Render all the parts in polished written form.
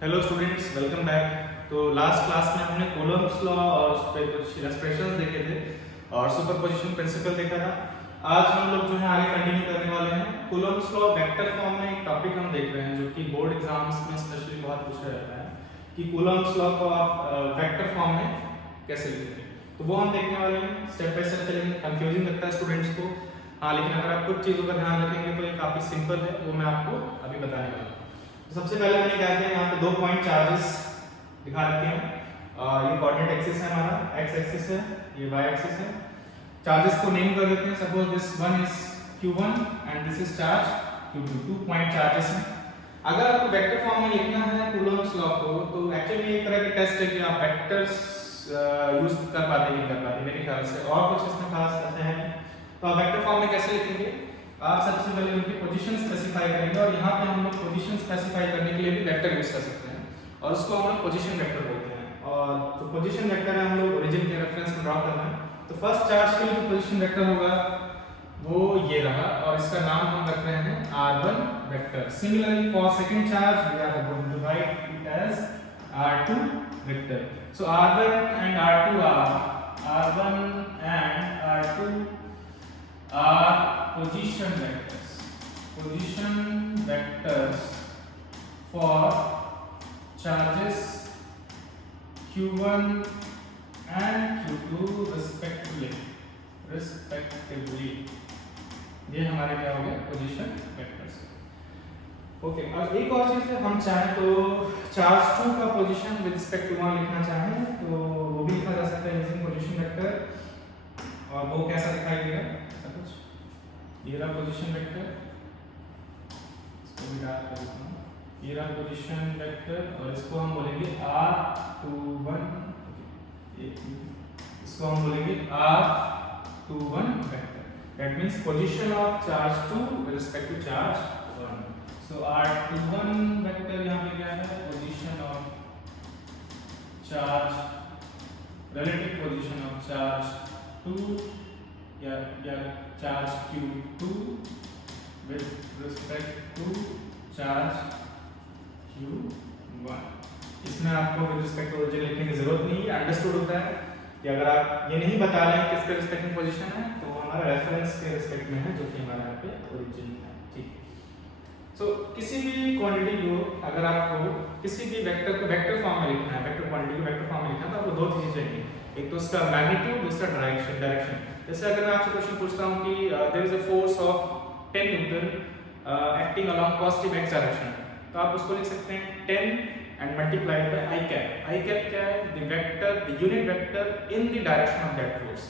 Hello students, welcome back. तो last class में हमने कूलम्ब्स लॉ और उस पे कुछ इलस्ट्रेशंस देखे थे और सुपरपोजिशन प्रिंसिपल देखा था। आज हम लोग जो है आगे कंटिन्यू करने वाले हैं। कूलम्ब्स लॉ वेक्टर फॉर्म में एक टॉपिक हम देख रहे हैं जो कि बोर्ड एग्जाम्स में स्पेशली बहुत पूछा जाता है कि कूलम्ब्स लॉ को आप वेक्टर फॉर्म में कैसे लिखते हैं। तो वो हम देखने वाले हैं, स्टेप बाय स्टेप चलेंगे। कंफ्यूजिंग लगता है स्टूडेंट्स को, हाँ, लेकिन अगर आप कुछ चीज़ों का ध्यान रखेंगे तो ये काफ़ी सिंपल है, वो मैं आपको अभी बताने वाला हूँ। सबसे पहले हमने क्या किया, यहाँ पे 2 पॉइंट चार्जेस दिखा रखे हैं। ये कोऑर्डिनेट एक्सिस है, हमारा एक्स एक्सिस है, ये वाई एक्सिस है। चार्जेस को नेम कर देते हैं। Suppose this one is q1 and this is charge q2। 2 point charges हैं। अगर आपको वेक्टर फॉर्म में लिखना है कूलम्ब्स लॉ को, तो एक्चुअली एक तरह का टेस्ट है कि आप वेक्टर्स यूज कर पाते हैं, नहीं कर पाते, मेरे ख्याल से। और कुछ इसमें खास रहते हैं। तो आप वेक्टर फॉर्म में कैसे लिखेंगे, आप सबसे पहले उनकी पोजीशन स्पेसिफाई करेंगे और यहाँ पे हम लोग पोजीशन स्पेसिफाई करने के लिए भी वेक्टर यूज कर सकते हैं और उसको हम लोग पोजीशन वेक्टर बोलते हैं। और जो पोजीशन वेक्टर है हम लोग ओरिजिन के रेफरेंस में ड्रॉ करना है। तो फर्स्ट चार्ज के लिए जो पोजीशन वेक्टर होगा वो ये रहा और इसका नाम हम रख रहे हैं r1 vector. Similarly for second charge we are going to write it as r2 vector. So r1 and r2 are position vectors for charges q1 and q2 respectively। ये हमारे क्या हो गए, पोजीशन वेक्टर्स। ओके, अब एक और चीज है, हम चाहें तो चार्ज 2 का पोजीशन विद रिस्पेक्ट टू 1 लिखना चाहें तो वो भी लिखा जा सकता है यूजिंग पोजीशन वेक्टर। और वो कैसा दिखाई देगा, ऐसा कुछ। ये रहा पोजीशन वेक्टर, इसको भी डाल कर देता हूं। ये रहा पोजीशन वेक्टर और इसको हम बोलेंगे r21। इसको हम बोलेंगे r21 vector. That means position of charge 2 with respect to charge 1। So r21 vector यहां पे क्या है, position of charge, relative position of charge 2 या charge q2 with respect to charge q1। इसमें आपको with respect to origin लिखने की जरूरत नहीं है, अंडरस्टूड होता है कि अगर आप ये नहीं बता रहे हैं किसके रिस्पेक्ट में पोजीशन है तो हमारा रेफरेंस के रिस्पेक्ट में है, जो कि हमारा यहाँ पे ओरिजिन है। ठीक। सो किसी भी क्वांटिटी को अगर आपको किसी भी वेक्टर को वेक्टर फॉर्म में लिखना है, वेक्टर क्वांटिटी को वेक्टर फॉर्म में लिखना है, तो आपको दो चीजें चाहिए, एक तो उसका मैग्नीट्यूड, दूसरा डायरेक्शन। जैसे अगर मैं आपसे क्वेश्चन पूछता हूँ कि there is a force of 10 newton acting along positive x direction, तो आप उसको लिख सकते हैं 10 and multiplied by i cap. I cap क्या है, the vector, the unit vector in the direction of that force.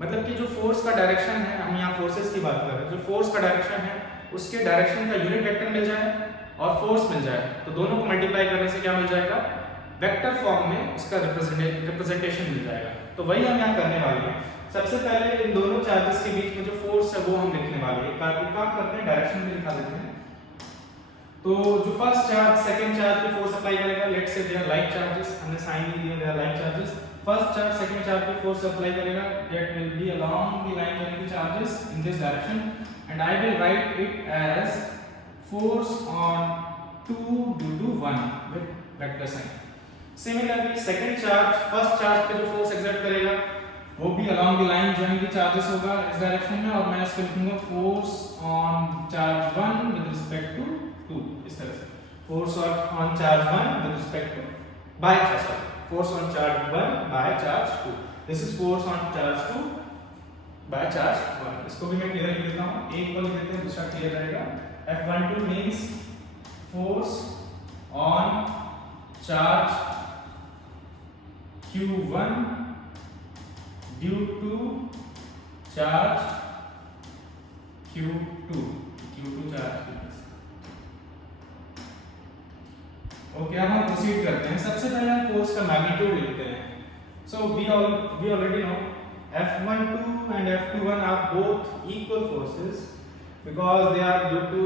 मतलब कि जो फोर्स का डायरेक्शन है, हम यहाँ फोर्सेस की बात कर रहे हैं, जो फोर्स का डायरेक्शन है उसके डायरेक्शन का यूनिट वेक्टर मिल जाए और फोर्स मिल जाए, तो दोनों को मल्टीप्लाई करने से क्या मिल जाएगा, वेक्टर फॉर्म में उसका रिप्रेजेंटेशन मिल जाएगा। तो वही हम यहाँ करने वाले हैं। सबसे पहले इन दोनों चार्जेस के बीच में जो फोर्स है वो हम लिखने वाले हैं। काम करते हैं, डायरेक्शन भी लिखा देते हैं। तो जो फर्स्ट चार्ज सेकंड चार्ज पे फोर्स अप्लाई करेगा, let's say they are like charges, हमने साइन भी दिया, they are like charges. First charge second charge पे फोर्स अप्लाई करेगा, that will be along the line of the charges in this direction and I will write it as force on 2 due to 1 with vector sign. Similarly second charge first charge पे जो force exert करेगा वो भी along the line joining the charges होगा इस direction में, और मैं इसको लिखूंगा force on charge 1 with respect to 2। इस तरह से force on charge 1 with respect to by charge, force on charge 1 by charge 2। This is force on charge 2 by charge 1। इसको भी मैं क्लियर लिख देता हूं, एक को लिख देते हैं, दूसरा क्लियर रहेगा। F12 means force on charge q1 due to charge q2 charge. Okay, अब हम प्रोसीड करते हैं। सबसे पहले हम फोर्स का मैग्नीट्यूड लिखते हैं। So we already know F12 and F21 are both equal forces because they are due to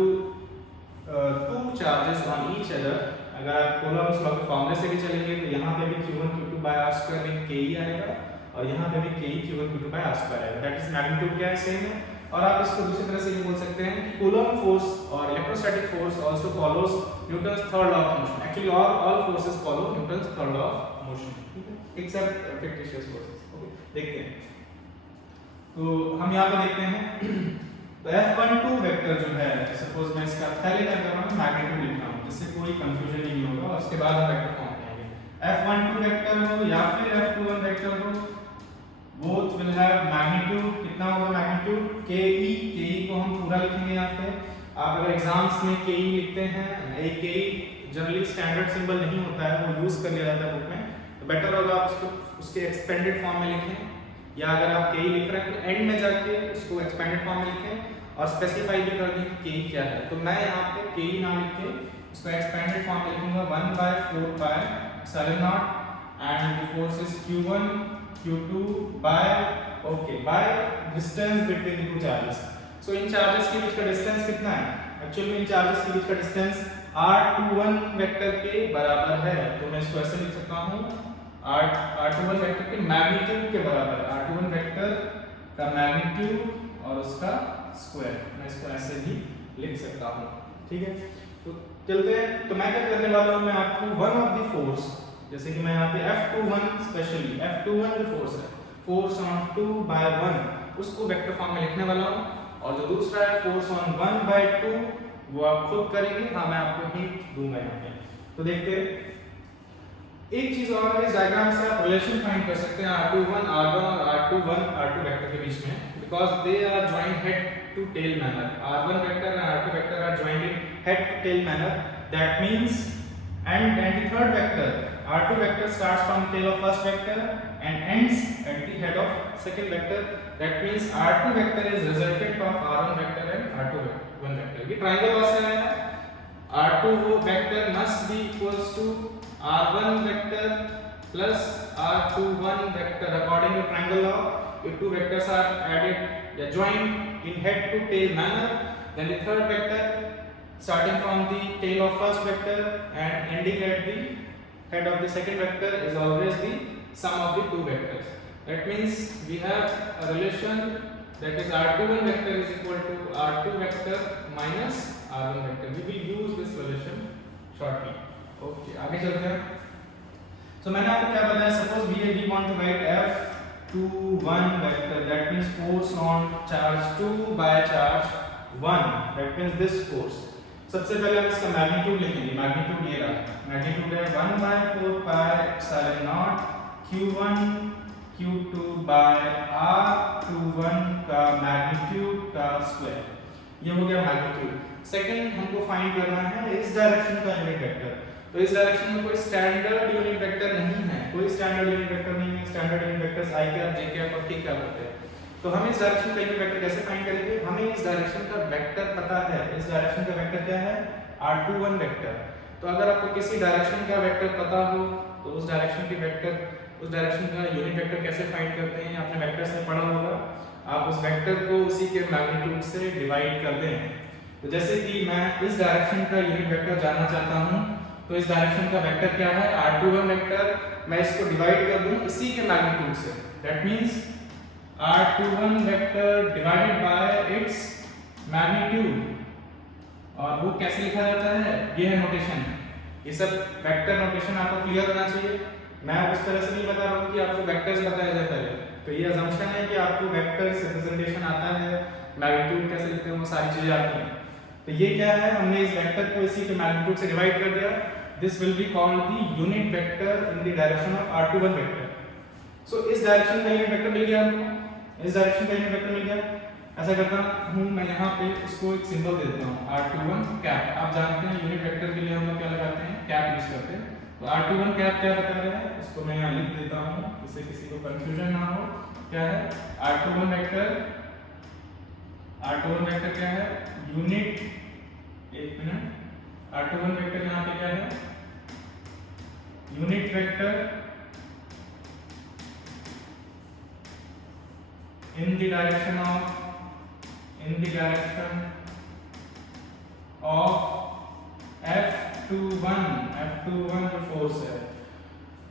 two charges on each other। अगर आप कूलम्ब्स लॉ के फॉर्मूले से भी चलेंगे तो यहाँ पे भी q1 q2 by r² में ke आएगा और यहाँ पे भी ke q1 q2 by r² आएगा। दैट इज मैग्नीट्यूड क्या है, सेम है। और आप इसको दूसरी तरह से ये बोल सकते हैं कि कूलम्ब फोर्स और electrostatic force also follows Newton's third law of motion. Actually all forces follow Newton's third law of motion, ठीक है, एक्सेप्ट फिक्टिशियस फोर्सेस। ओके, देखते हैं। तो हम यहाँ पर देखते हैं तो F12 वेक्टर जो है, सपोज मैं इसका पहले क्या कर रहा हूँ, मैग्नीट्यूड लिख रहा हूँ जिससे कोई कंफ्यूजन नहीं होगा, और उसके बाद हम वेक्टर फॉर्म करेंगे। F12 वेक्टर हो या फिर F21 वेक्टर हो, बोथ विल हैव मैग्नीट्यूड। कितना होगा मैग्नीट्यूड? KE को हम पूरा लिखेंगे यहाँ पे। आप अगर एग्जाम्स में KE लिखते हैं, एक KE जनरली स्टैंडर्ड सिंबल नहीं होता है, वो यूज कर लिया जाता है बुक में, तो बेटर होगा आप उसको उसके एक्सपेंडेड फॉर्म में लिखें, या अगर आप KE लिख रहे हैं तो एंड में जाके उसको एक्सपेंडेड फॉर्म में लिखें और स्पेसिफाई भी कर दें कि KE क्या है। तो मैं यहाँ पे KE ना लिख के उसको एक्सपेंडेड फॉर्म में लिखूंगा 1/4 pi epsilon naught and the force is Q1 Q2 by distance between the two charges। So in charges के बीच का डिस्टेंस कितना है? एक्चुअली इन चार्जेस के बीच का डिस्टेंस R21 वेक्टर के बराबर है, तो मैं इसको ऐसे लिख सकता हूँ R21 वेक्टर के मैग्नीट्यूड के बराबर, R21 वेक्टर का मैग्नीट्यूड और उसका स्क्वायर, मैं इसको ऐसे भी लिख सकता हूँ, ठीक है। तो चलते हैं, तो मैं क्या करने वाला हूँ, मैं आपको वन ऑफ द फोर्स, जैसे कि मैं यहाँ पे F21 स्पेशली F21 जो फोर्स है, फोर्स ऑन 2/1, उसको वेक्टर फॉर्म में लिखने वाला हूँ, और जो दूसरा है फोर्स ऑन 1/2 वो आप खुद करेंगे। हाँ, मैं आपको हिंट दूंगा यहाँ पे। तो देखते हैं, एक चीज और है, इस डायग्राम से आप रिलेशन फाइंड कर सकते हैं R21 R1 और R21 R2 वेक्टर के बीच में, because they are joined head to tail manner. R1 vector and R2 vector are joined in head to tail manner, that means and the third vector R2 vector starts from tail of first vector and ends at the head of second vector, that means R2 vector is resultant of R1 vector and R21 vector। ये triangle law से आया है, R2 vector must be equals to R1 vector plus R21 vector according to triangle law। If two vectors are added या joined in head to tail manner, then the third vector starting from the tail of first vector and ending at the head of the second vector is always the sum of the two vectors। That means we have a relation that is R21 vector is equal to R2 vector minus R1 vector। We will use this relation shortly। Okay, आगे चलते हैं। So मैंने आपको क्या बताया, suppose we want to write F21 vector, that means force on charge 2 by charge 1, that means this force। सबसे पहले हम इसका मैग्नीट्यूड लिखेंगे। मैग्नीट्यूड ये रहा, मैग्नीट्यूड है 1/4 pi epsilon naught Q1 Q2 by R21 का मैग्नीट्यूड का स्क्वायर, ये हो गया मैग्नीट्यूड। सेकंड हमको फाइंड करना है इस डायरेक्शन का यूनिट वेक्टर। तो इस डायरेक्शन में कोई स्टैंडर्ड यूनिट वेक्टर नहीं है, कोई स्टैंडर्ड यूनिट वेक्टर नहीं है। Standard unit vectors i cap j cap और k कैप होते हैं। तो हम इस डायरेक्शन का यूनिट वेक्टर कैसे फाइंड करेंगे? हमें इस डायरेक्शन का वेक्टर पता है, इस डायरेक्शन का वेक्टर क्या है? R21 vector. तो अगर आपको किसी डायरेक्शन का वेक्टर पता हो तो उस डायरेक्शन के वेक्टर, उस डायरेक्शन का यूनिट वेक्टर कैसे फाइंड करते हैं, आपने वेक्टर्स में पढ़ा होगा। आप उस वेक्टर को उसी के मैग्नीट्यूड से डिवाइड कर दें। तो जैसे कि मैं इस डायरेक्शन का यूनिट वेक्टर जानना चाहता हूं, तो इस डायरेक्शन का वेक्टर क्या है? R21 vector. मैं इसको डिवाइड कर दूं इसी के मैग्नीट्यूड से, that means R21 vector divided by its magnitude. और वो कैसे लिखा जाता है? ये है नोटेशन। ये सब वेक्टर नोटेशन आपको क्लियर होना चाहिए। मैं उस तरह से नहीं बता रहा हूँ कि आपको वेक्टर्स बताया जाता है, तो ये अजम्पशन है कि आपको वेक्टर्स रिप्रेजेंटेशन आता है, मैग्नीट्यूड कैसे लिखते हैं वो सारी चीजें आती हैं। तो ये क्या है, हमने इस वेक्टर को इसी के मैग्नीट्यूड से डिवाइड कर दिया। This will be called the unit vector in the direction of R21 vector. So इस डायरेक्शन का यूनिट वेक्टर मिल गया हमको, इस डायरेक्शन का यूनिट वेक्टर मिल गया। ऐसा करता हूँ मैं, यहाँ पे उसको एक सिंबल दे देता हूँ R21 कैप। आप जानते हैं यूनिट वेक्टर के लिए हम लोग क्या लगाते हैं? कैप यूज करते हैं। तो R21 कैप क्या बता रहा है, इसको मैं यहाँ लिख देता हूँ जिससे किसी को कंफ्यूजन ना हो। क्या है R21 वेक्टर? R21 वेक्टर क्या है? यूनिट, एक मिनट, R21 वेक्टर यहाँ पे क्या है? Unit vector in the direction of F21 जो फोर्स है,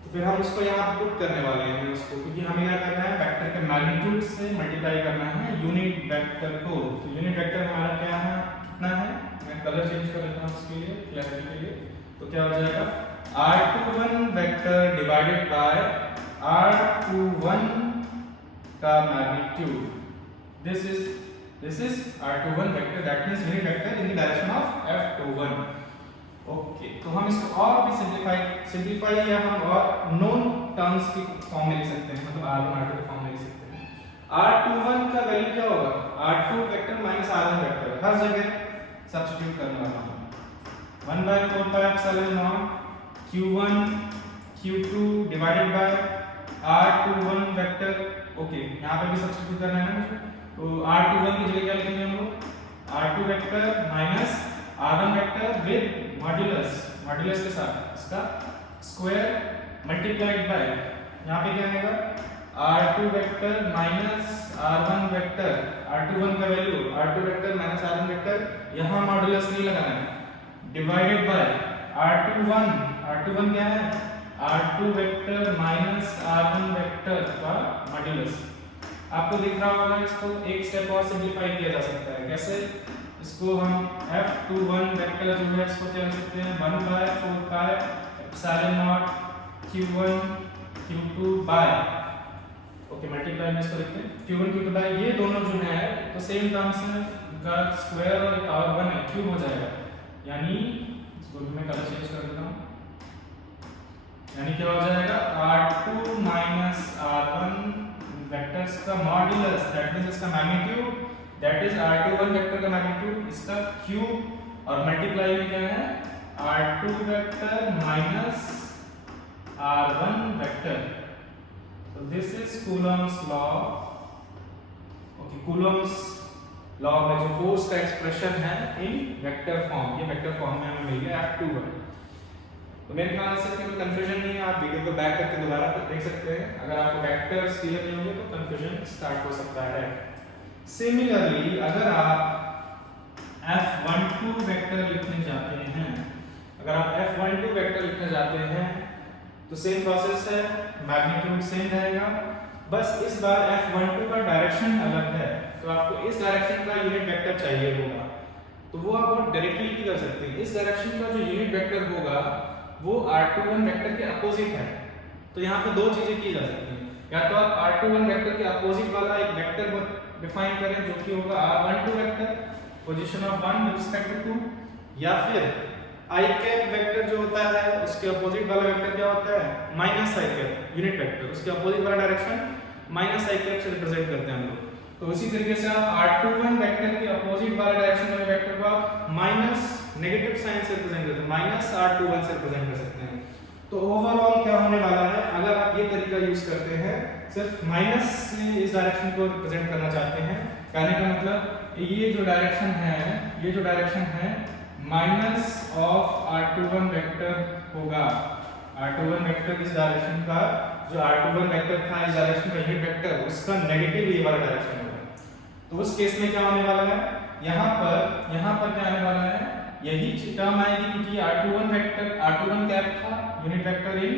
तो फिर हम उसको यहाँ पुट करने वाले हैं उसको, क्योंकि हमें क्या करना है, वेक्टर के मैग्नीट्यूड से मल्टीप्लाई करना है यूनिट वेक्टर को। तो यूनिट वेक्टर हमारा क्या है, कितना है, मैं कलर चेंज कर लेता हूँ इसके लिए क्लैरिटी के लिए। तो क्या हो जाएगा, r21 vector divided by r21 का magnitude, this is r21 vector, that means unit vector in the direction of f21। Okay, तो हम इसको और भी सिंपलीफाई या हम और नोन टर्म्स की फॉर्म में लिख सकते हैं, मतलब r1 r2 के फॉर्म में लिख सकते हैं। r21 का वैल्यू क्या होगा, r2 vector minus r1 vector, हर जगह सब्स्टिट्यूट करने वाला हूं। 1/4 pi epsilon naught q1 q2 divided by r21 vector. Okay, यहां पे भी सब्स्टिट्यूट करना है ना मुझे, तो r21 की जगह क्या लिखेंगे हम लोग, r2 vector minus r1 vector with modulus के साथ इसका स्क्वायर मल्टीप्लाइड बाय, यहाँ पे क्या आएगा, r2 vector minus r1 vector, r21 का value r2 vector minus r1 vector, यहाँ मॉड्यूलस नहीं लगाना है, डिवाइडेड बाय r21 क्या है, r2 vector minus r1 vector का मॉड्यूलस। आपको दिख रहा होगा, इसको एक स्टेप और सिंपलीफाई किया जा सकता है, कैसे, इसको हम f21 वेक्टर जो है इसको क्या लिख सकते हैं, 1/4 pi epsilon naught q1 q2 by, okay multiply में इसको लिखते हैं q1 q2 बाय, ये दोनों जो है तो सेम टर्म्स में का स्क्वायर और पावर 1 है, क्यूब हो जाएगा, यानी इसको मैं कलर चेंज कर देता हूं, यानी क्या हो जाएगा, r2 माइनस r1 वेक्टर्स का मॉड्यूलस, दैट मींस इसका magnitude, that is r21 vector का मैग्नीट्यूड, इसका क्यूब, और मल्टीप्लाई में क्या है, r2 vector minus r1 vector. तो this is Coulomb's law. Okay, Coulomb's law में जो फोर्स का एक्सप्रेशन है इन वेक्टर फॉर्म, ये वेक्टर फॉर्म में हमें मिल गया f21। तो मेरे ख्याल से कोई कंफ्यूजन नहीं है, आप वीडियो को बैक करके दोबारा देख सकते हैं, अगर आपको वेक्टर्स क्लियर नहीं होंगे तो कंफ्यूजन स्टार्ट हो सकता है। सिमिलरली अगर आप f12 वेक्टर लिखने जाते हैं, अगर आप f12 वेक्टर लिखने जाते हैं तो सेम प्रोसेस है, मैग्नीट्यूड सेम रहेगा, बस इस बार f12 का डायरेक्शन अलग है, तो आपको इस डायरेक्शन का यूनिट वेक्टर चाहिए होगा, तो वो आप डायरेक्टली भी कर सकते हैं। इस डायरेक्शन का जो यूनिट वेक्टर होगा वो r21 वेक्टर के अपोजिट है, तो यहाँ पे दो चीजें की जा सकती हैं, या तो आप r21 वेक्टर के अपोजिट वाला एक वेक्टर डिफाइन करें जो कि होगा r12 vector position of 1 with respect to 2, या फिर i कैप वेक्टर जो होता है उसके अपोजिट वाला वेक्टर क्या होता है, minus i cap unit vector, उसके अपोजिट वाला डायरेक्शन माइनस i कैप से रिप्रेजेंट करते हैं हम लोग। तो उसी तरीके से आप r21 वेक्टर के अपोजिट वाले डायरेक्शन वाले वेक्टर को आप माइनस नेगेटिव साइन से रिप्रेजेंट करते हैं, माइनस r21 से रिप्रेजेंट कर सकते हैं। तो ओवरऑल क्या होने वाला है, अगर आप ये तरीका यूज करते हैं, सिर्फ माइनस से इस डायरेक्शन को रिप्रेजेंट करना चाहते हैं, कहने का मतलब ये जो डायरेक्शन है माइनस ऑफ r21 वेक्टर होगा, r21 वेक्टर इस डायरेक्शन का, जो r21 वेक्टर था इस डायरेक्शन का यूनिट वेक्टर, उसका नेगेटिव ये वाला डायरेक्शन होगा। तो उस केस में क्या होने वाला है, यहाँ पर क्या आने वाला है, यही टर्म आएगी, क्योंकि r21 कैप था unit vector in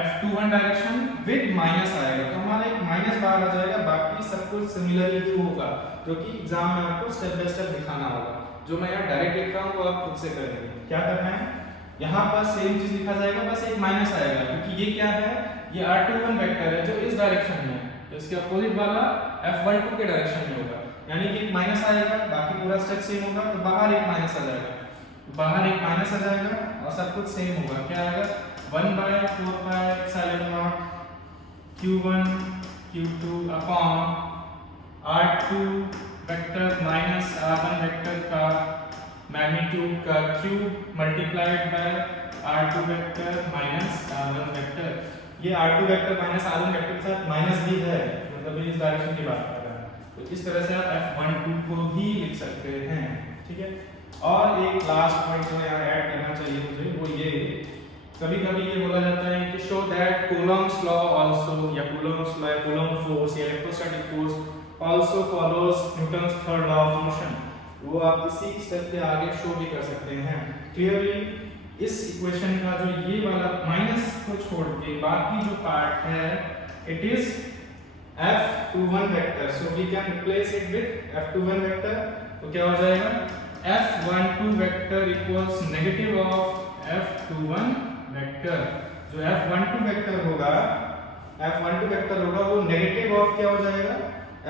f21 direction with minus आएगा, तो हमारा एक माइनस बाहर आ जाएगा, बाकी सब कुछ सिमिलरली ट्रू होगा, जो कि एग्जाम में आपको स्टेप बाय स्टेप दिखाना होगा। जो मैं यहाँ डायरेक्ट लिख रहा हूँ वो आप खुद से करेंगे। क्या करना है, यहाँ पर सेम चीज लिखा जाएगा, बस एक माइनस आएगा, क्योंकि ये क्या है, ये r21 वेक्टर है जो इस डायरेक्शन में है, तो इसके अपोजिट वाला f12 के डायरेक्शन में होगा, यानी कि एक माइनस आएगा, बाकी पूरा स्टेप सेम होगा, तो बाहर एक माइनस आ जाएगा, और सब कुछ सेम होगा। क्या आएगा, 1/4 pi epsilon naught q1 q2 upon r2 vector minus r1 vector का मैग्नीट्यूड का cube multiplied by r2 vector minus r1 vector. ये r2 vector minus r1 vector के साथ माइनस भी है, मतलब इस डायरेक्शन की बात कर रहा है, तो इस तरह से आप f12 को भी लिख सकते हैं, ठीक है। और एक लास्ट पॉइंट जो यहाँ ऐड करना चाहिए मुझे, वो ये, कभी-कभी ये बोला जाता है कि show that Coulomb's law also, या कूलम्स लॉ, कूलम फोर्स या electrostatic force also follows Newton's third law of motion. वो आप इसी स्टेप के आगे शो भी कर सकते हैं। क्लियरली इस इक्वेशन का जो ये वाला माइनस को छोड़ के बाकी जो पार्ट है it is F21 vector, so we can replace it with F21 vector. तो क्या हो जाएगा F12 vector equals negative of F21 vector. जो F12 वेक्टर होगा वो नेगेटिव ऑफ क्या हो जाएगा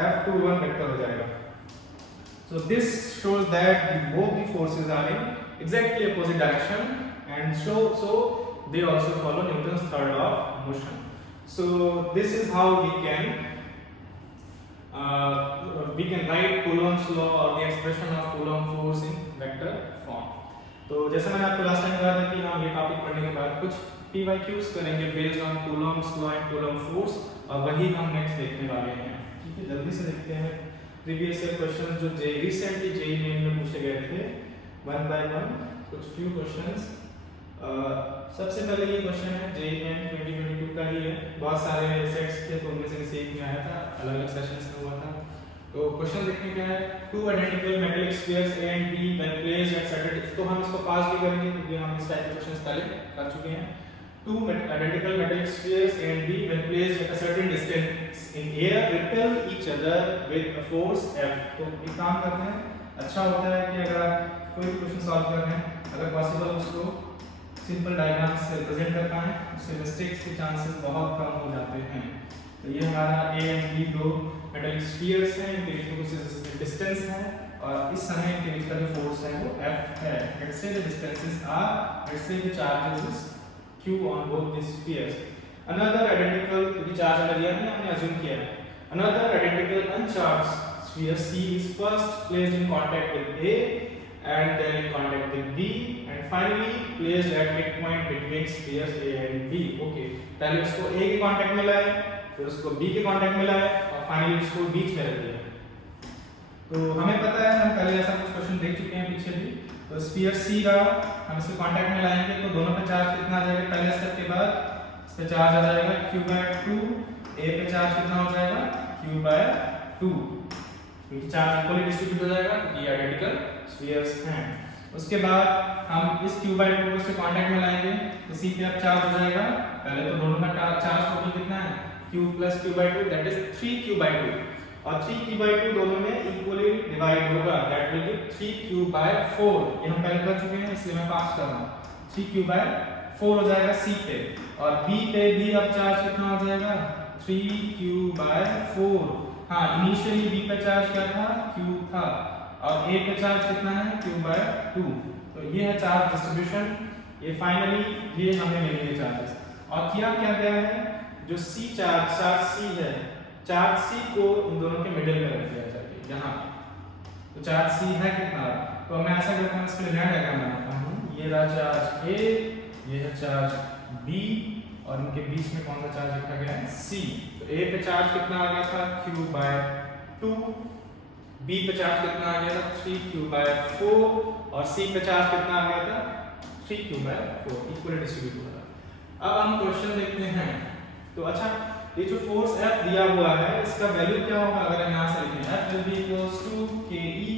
F21 वेक्टर हो जाएगा। So this shows that both the forces are in exactly opposite direction and so they also follow Newton's third law of motion. So this is how we can write Coulomb's law or the expression of Coulomb force in vector form. तो जैसे मैंने आपको last time कहा था कि हम ये topic पढ़ने के बाद कुछ PYQs करेंगे based on Coulomb's law and Coulomb force, और वही हम नेक्स्ट देखने वाले हैं। ठीक है, जल्दी से देखते हैं प्रीवियस ईयर क्वेश्चंस जो रिसेंटली जेईई मेन में पूछे गए थे वन बाय वन, कुछ फ्यू क्वेश्चंस। सबसे पहले ये क्वेश्चन है जेईई मेन 2022 का ही है, बहुत सारे सेट्स थे तो उनमें से किसी एक में आया था, अलग-अलग सेशंस में हुआ था। तो क्वेश्चन देखने क्या है, two identical metallic spheres A and B when placed at certain, तो हम इसको पास भी करेंगे क्योंकि हम इस टाइप के क्वेश्चंस पहले कर चुके हैं। Two identical metallic spheres A and B when placed at a certain distance in air repel each other with a force F। तो एक काम करते हैं, अच्छा होता है कि अगर आप कोई भी क्वेश्चन सॉल्व कर रहे हैं, अगर पॉसिबल उसको सिंपल डायग्राम से रिप्रेजेंट कर पाएं, उससे मिस्टेक्स के चांसेस बहुत कम हो जाते हैं। तो ये हमारा A and B दो मेटालिक स्फीयर्स हैं, इनके बीच में कुछ डिस्टेंस है और इस समय इनके बीच का जो फोर्स है वो F है। Let's say the distances are, let's say the charges is Q on both these spheres. Another identical, क्योंकि चार्ज हमें दिया नहीं, हमने assume किया है। Another identical uncharged sphere C is first placed in contact with A and then in contact with B and finally placed at midpoint between spheres A and B. Okay, पहले उसको A के contact में लाए, फिर उसको B के contact में लाए और फाइनली उसको बीच में रख दिया। तो हमें पता है, हम पहले ऐसा कुछ क्वेश्चन देख चुके हैं पीछे भी। तो स्फीयर C का हम इसके कांटेक्ट में लाएंगे तो दोनों पे चार्ज कितना आ जाएगा, पहले स्टेप के बाद इस पे चार्ज आ जाएगा Q/2, A पे चार्ज कितना हो जाएगा Q/2, क्योंकि चार्ज इक्वली डिस्ट्रीब्यूट हो जाएगा क्योंकि ये आइडेंटिकल स्फीयर्स हैं। उसके बाद हम इस Q/2 को इसके कांटेक्ट में लाएंगे तो C पे अब चार्ज हो जाएगा, पहले तो दोनों का चार्ज टोटल कितना है Q + Q/2 that is 3Q/2 और 3Q/2 दोनों में इक्वली डिवाइड होगा, दैट विल बी 3Q/4। ये हम पहले कर चुके हैं इसलिए मैं पास कर रहा हूं। 3Q/4 हो जाएगा C पे और B पे भी अब चार्ज कितना हो जाएगा 3Q/4। हां, इनिशियली B पे चार्ज क्या था Q था और A पे चार्ज कितना है Q/2। तो ये है चार्ज डिस्ट्रीब्यूशन, ये फाइनली ये हमें मिलेंगे चार्जेस। और किया क्या गया है, जो C चार्ज C है, चार्ज C को इन दोनों के मिडिल में रख दिया जाए यहाँ। तो चार्ज C है कितना, तो मैं ऐसा करता हूँ, इसके लिए डायग्राम बनाता हूँ। ये रहा चार्ज A, ये है चार्ज B और इनके बीच में कौन सा चार्ज रखा गया है C। तो A पे चार्ज कितना आ गया था Q/2, B पे चार्ज कितना आ गया था 3Q/4 और C पे चार्ज कितना आ गया था 3Q/4, इक्वली डिस्ट्रीब्यूट हो रहा। अब हम क्वेश्चन देखते हैं। तो अच्छा, ये जो फोर्स F दिया हुआ है इसका वैल्यू क्या होगा, अगर हम यहाँ से लिखें F will be equals to KE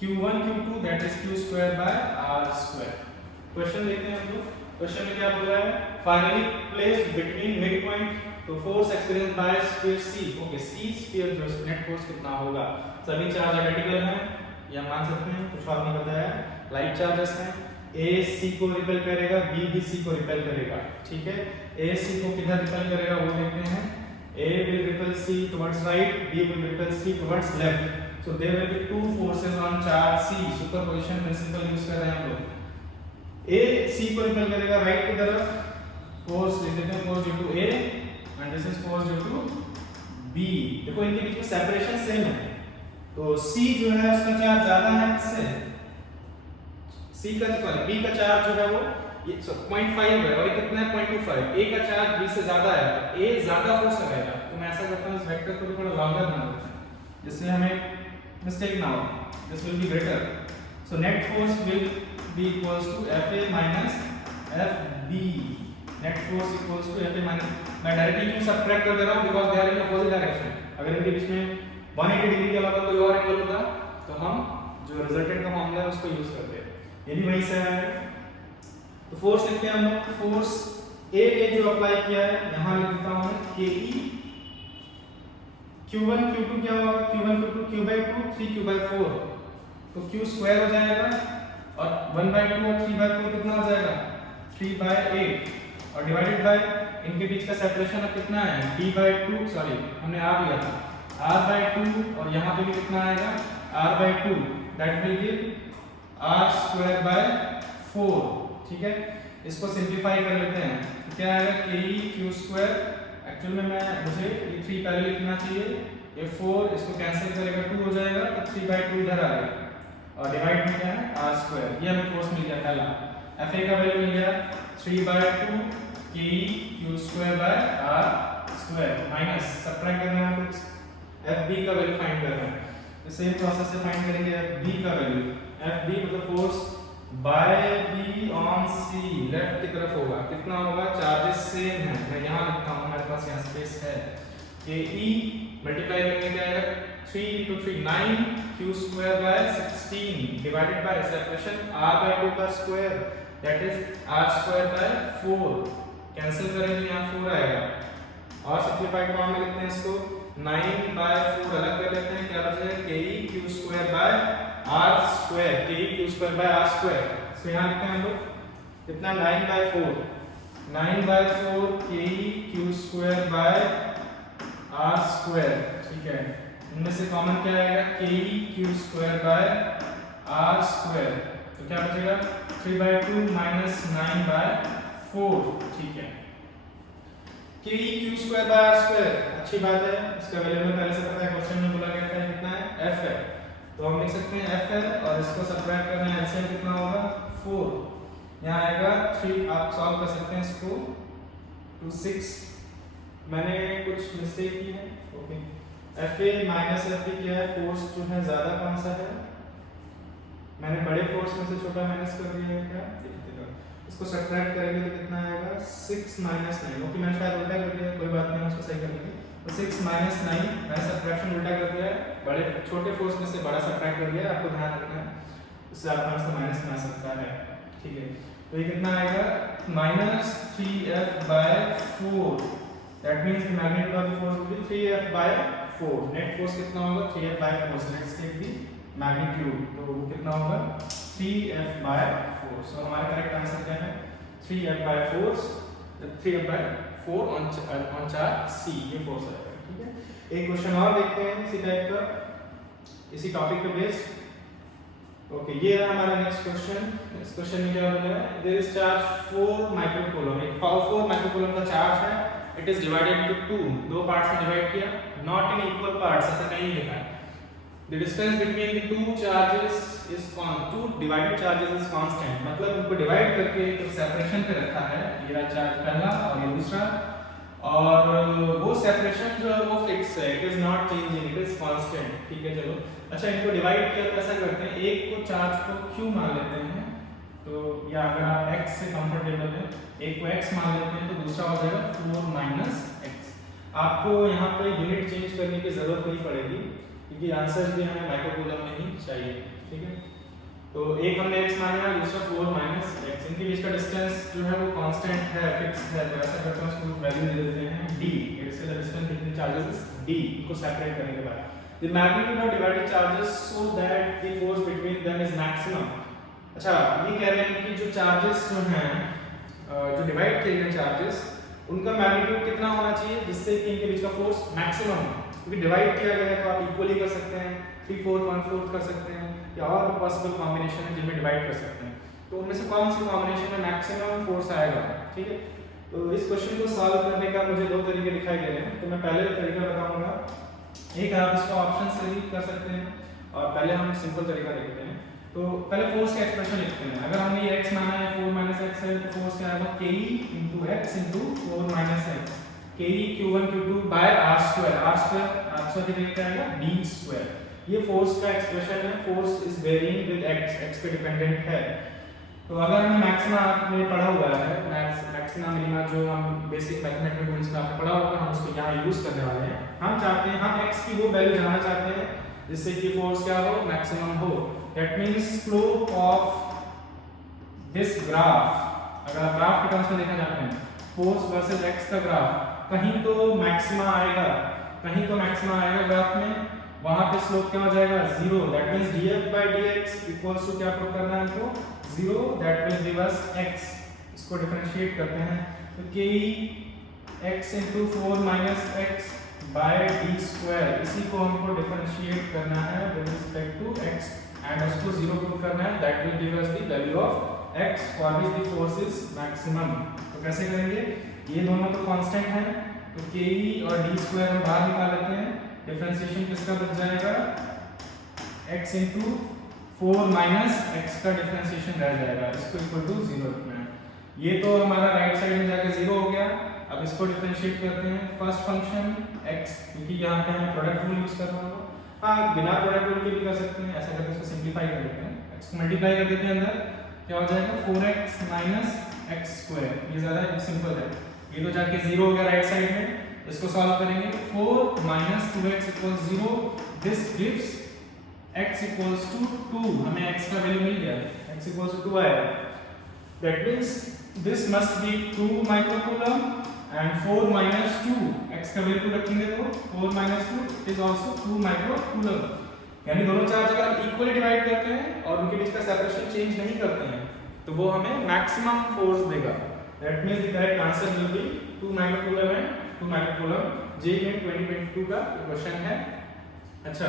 Q1 Q2 that is Q²/R²। Question देखते हैं हम लोग। क्वेश्चन में क्या बोल रहा है, finally placed between mid point, तो force experience by sphere C। Okay, C sphere जो नेट फोर्स कितना होगा, सभी चार्ज आइडेंटिकल हैं, ये हम मान सकते हैं, कुछ और नहीं बताया, लाइक चार्जेस हैं। A C को रिपेल करेगा, B भी C को रिपेल करेगा। ठीक है, A C को किधर रिपेल करेगा वो देखते हैं। A will repel C towards right, B will repel C towards left. So there will be two forces on charge C. Superposition principle use कर रहे हैं हम लोग। A C को रिपेल करेगा राइट की तरफ, फोर्स लिख देते हैं, force due to A and this is force due to B। देखो इनके बीच में सेपरेशन सेम है, तो C जो है उसका चार्ज ज्यादा है किससे, C का B का चार्ज जो है वो ये 0.5 है और ये कितना है 0.25। A का चार्ज B से ज्यादा है, तो A ज्यादा फोर्स लगाएगा। तो मैं ऐसा करता हूं, इस वेक्टर को थोड़ा लॉन्गर बना देता हूं जिससे हमें मिस्टेक ना हो, this will be greater. So net force will be equals to FA minus FB। Net force equals to FA minus, मैं डायरेक्टली क्यों सबट्रैक्ट कर दे रहा हूं because they are in opposite direction. अगर इनके बीच में 180 डिग्री के अलावा कोई और एंगल होता तो हम जो रिजल्टेंट का फॉर्मूला है उसको यूज करते हैं, ये भी वहीं से है। तो फोर्स लिखते हैं हम लोग, फोर्स ए ने जो अप्लाई किया है यहां लिखता हूं मैं के ई Q1 Q2 क्या होगा, Q1 Q2 Q/2 3 Q/4, तो Q स्क्वायर हो जाएगा और 1/2 और 3/4 कितना हो जाएगा 3/8 और डिवाइडेड बाय इनके बीच का सेपरेशन अब कितना है D/2, सॉरी हमने R लिया था R/2 और यहाँ पे भी कितना आएगा R/2, that will give R²/4। ठीक है, इसको सिंपलीफाई कर लेते हैं तो क्या आएगा के ई क्यू स्क्वायर, एक्चुअल में मुझे ये 3 पहले लिखना चाहिए, ये 4 इसको कैंसिल करेगा 2 हो जाएगा तो 3/2 इधर आ गया और डिवाइड में क्या है R², ये हमें फोर्स मिल गया पहला। Fa का वैल्यू मिल गया 3/2 के ई क्यू स्क्वायर/R² माइनस सब्ट्रैक्ट करना है हमको Fb का वैल्यू फाइंड करना है, तो सेम प्रोसेस से फाइंड करेंगे Fb का वैल्यू। Fb मतलब force by B on C, left की तरफ होगा, कितना होगा चार्जेस सेम है, मैं यहाँ लिखता हूँ, हमारे पास यहाँ स्पेस है, के ई मल्टीप्लाई करके क्या आएगा 3 × 3 9 Q square divided by separation R/2 का square that is R²/4, cancel करेंगे यहाँ 4 आएगा और सिंपलीफाइड फॉर्म में लिखते हैं इसको 9/4 अलग कर लेते हैं, क्या बचेगा के ई क्यू स्क्वायर/R², के ई क्यू स्क्वायर/R², सो यहाँ लिखते हैं हम लोग कितना 9/4 के ई क्यू स्क्वायर/R², ठीक है, इनमें से कॉमन क्या आएगा के ई क्यू स्क्वायर/R², तो क्या बचेगा 3/2 माइनस 9/4, ठीक है, के ई क्यू स्क्वायर/R², अच्छी बात है, इसका वैल्यू हमें पहले से पता है, क्वेश्चन में बोला गया था कितना है F है, तो हम लिख सकते हैं F है और इसको सब्ट्रैक्ट करना है, एलसीएम कितना होगा 4, यहाँ आएगा 3, आप सॉल्व कर सकते हैं इसको 2 6, मैंने कुछ मिस्टेक की है, ओके Fa माइनस Fb क्या है, फोर्स जो है ज्यादा कौन सा है, मैंने बड़े फोर्स में से छोटा माइनस कर दिया है, क्या इसको सब्ट्रैक्ट करेंगे तो कितना आएगा 6 - 9, ओके मैंने शायद उल्टा कर दिया, कोई बात नहीं, उसको सही कर लेंगे, तो 6 - 9 मैंने सब्ट्रैक्शन उल्टा कर दिया है, बड़े छोटे फोर्स में से बड़ा सब्ट्रैक्ट कर दिया, आपको ध्यान रखना है, उससे आप इसको माइनस बना सकता है, ठीक है, तो ये कितना आएगा -3F/4, that means the magnitude of the force will be 3F/4, net force कितना होगा 3F/4, so let's take the magnitude, तो वो कितना होगा 3F/4, सो हमारा करेक्ट आंसर क्या है 3F/4 ऑन चार्ज C, ये फोर्स आएगा, ठीक है। एक क्वेश्चन और देखते हैं इसी टाइप का, इसी टॉपिक पे बेस्ड, ओके ये रहा हमारा नेक्स्ट क्वेश्चन। इस क्वेश्चन में क्या बोला है, देयर इज चार्ज 4 माइक्रोकूलम, एक 4 माइक्रोकूलम का चार्ज है, इट इज डिवाइडेड इनटू 2, दो पार्ट्स में डिवाइड किया, नॉट इन इक्वल पार्ट्स, ऐसा कहीं लिखा है, the distance between the two charges is two divided charges is constant, मतलब उनको डिवाइड करके एक सेपरेशन पे रखा है, ये रहा चार्ज पहला और ये दूसरा, और वो सेपरेशन जो है वो फिक्स है, it is not changing, it is constant, ठीक है चलो। अच्छा इनको डिवाइड किया तो ऐसा करते हैं, एक को चार्ज को q मान लेते हैं, तो या अगर आप x से कंफर्टेबल है, एक को x मान लेते हैं, तो दूसरा हो जाएगा 4 - x, आपको यहाँ पे यूनिट चेंज करने की जरूरत नहीं पड़ेगी, क्योंकि आंसर भी हमें माइक्रोकूलम में ही चाहिए, ठीक है, तो एक हमने x माना, दूसरा 4 - x, इनके बीच का डिस्टेंस जो है वो कांस्टेंट है, फिक्स है, तो ऐसा करते हैं उसको वैल्यू दे देते हैं d, it's the distance between charges is d, इनको सेपरेट करने के बाद the magnitude of divided charges so that the force between them is maximum। अच्छा ये कह रहे हैं कि जो चार्जेस जो हैं जो डिवाइड किए गए चार्जेस, उनका मैग्नीट्यूड कितना होना चाहिए जिससे कि इनके बीच का फोर्स मैक्सिमम हो, क्योंकि डिवाइड किया गया है तो आप इक्वली कर सकते हैं, 3/4 1/4 कर सकते हैं, या और भी पॉसिबल कॉम्बिनेशन है जिनमें डिवाइड कर सकते हैं, तो उनमें से कौन सी कॉम्बिनेशन में मैक्सिमम फोर्स आएगा, ठीक है। तो इस क्वेश्चन को सॉल्व करने का मुझे दो तरीके दिखाई दे रहे हैं, तो मैं पहले तरीका बताऊंगा, एक आप इसको ऑप्शन से भी कर सकते हैं, और पहले हम सिंपल तरीका देखते हैं। तो पहले फोर्स का एक्सप्रेशन लिखते हैं, अगर हमने ये x माना है 4 - x है, तो फोर्स क्या आएगा ke × x × 4 - x, ke q1 q2 by r², r² की जगह क्या आएगा d², ये फोर्स का एक्सप्रेशन है, force is varying with x पे डिपेंडेंट है। तो अगर हमें मैक्सिमा आपने पढ़ा हुआ है, मैक्सिमा मिनिमा जो हम बेसिक मैथमेटिक्स में आपने पढ़ा होगा, हम उसको यहाँ यूज करने वाले हैं, हम चाहते हैं हम x की वो वैल्यू जानना चाहते हैं जिससे कि फोर्स क्या हो मैक्सिमम हो, that means slope of this graph, अगर आप ग्राफ के टर्म्स में देखना चाहते हैं, फोर्स वर्सेस एक्स का ग्राफ, कहीं तो मैक्सिमा आएगा, कहीं तो मैक्सिमा आएगा ग्राफ में, वहां पे स्लोप क्या हो जाएगा, zero. That means df by dx equals to क्या प्रूव करना है हमको, zero. That will give us x। इसको डिफरेंशिएट करते हैं तो ke x into 4 minus x by d square, इसी को हमको डिफरेंशिएट करना है with respect to x and उसको जीरो प्रूव करना है। That will give us the value of x for which the force is maximum. तो कैसे करेंगे, ये दोनों तो कांस्टेंट हैं, तो ke और d स्क्वायर हम बाहर निकाल लेते हैं, डिफरेंशिएशन किसका बच जाएगा, x into 4 minus x का डिफरेंशिएशन रह जाएगा, इसको इक्वल टू जीरो रखना है। ये तो हमारा राइट साइड में जाके जीरो हो गया। अब इसको डिफरेंशिएट करते हैं, फर्स्ट फंक्शन x, क्योंकि यहाँ पे हमें प्रोडक्ट रूल यूज कर रहा हूँ, हाँ बिना प्रोडक्ट रूल के भी कर सकते हैं, ऐसा करके इसको सिंपलीफाई कर देते हैं, x को मल्टीप्लाई कर देते हैं अंदर, क्या हो जाएगा 4x minus x square, ये ज़्यादा सिंपल है। ये तो जाके जीरो हो गया राइट साइड में, इसको सॉल्व करेंगे, 4 minus 2x equals 0, this gives x equals to 2, हमें x का वैल्यू मिल गया, x equals to 2 आया। That means this must be 2 microcoulomb and 4 minus 2, x का वैल्यू रखेंगे तो 4 minus 2 is also 2 microcoulomb। यानी दोनों चार्ज अगर हम इक्वली डिवाइड करते हैं और उनके बीच का सेपरेशन चेंज नहीं करते हैं तो वो हमें मैक्सिमम फोर्स देगा। That means the correct answer will be 2 microcoulomb and 2 microcoulomb। JEE में 2022 का क्वेश्चन है। अच्छा,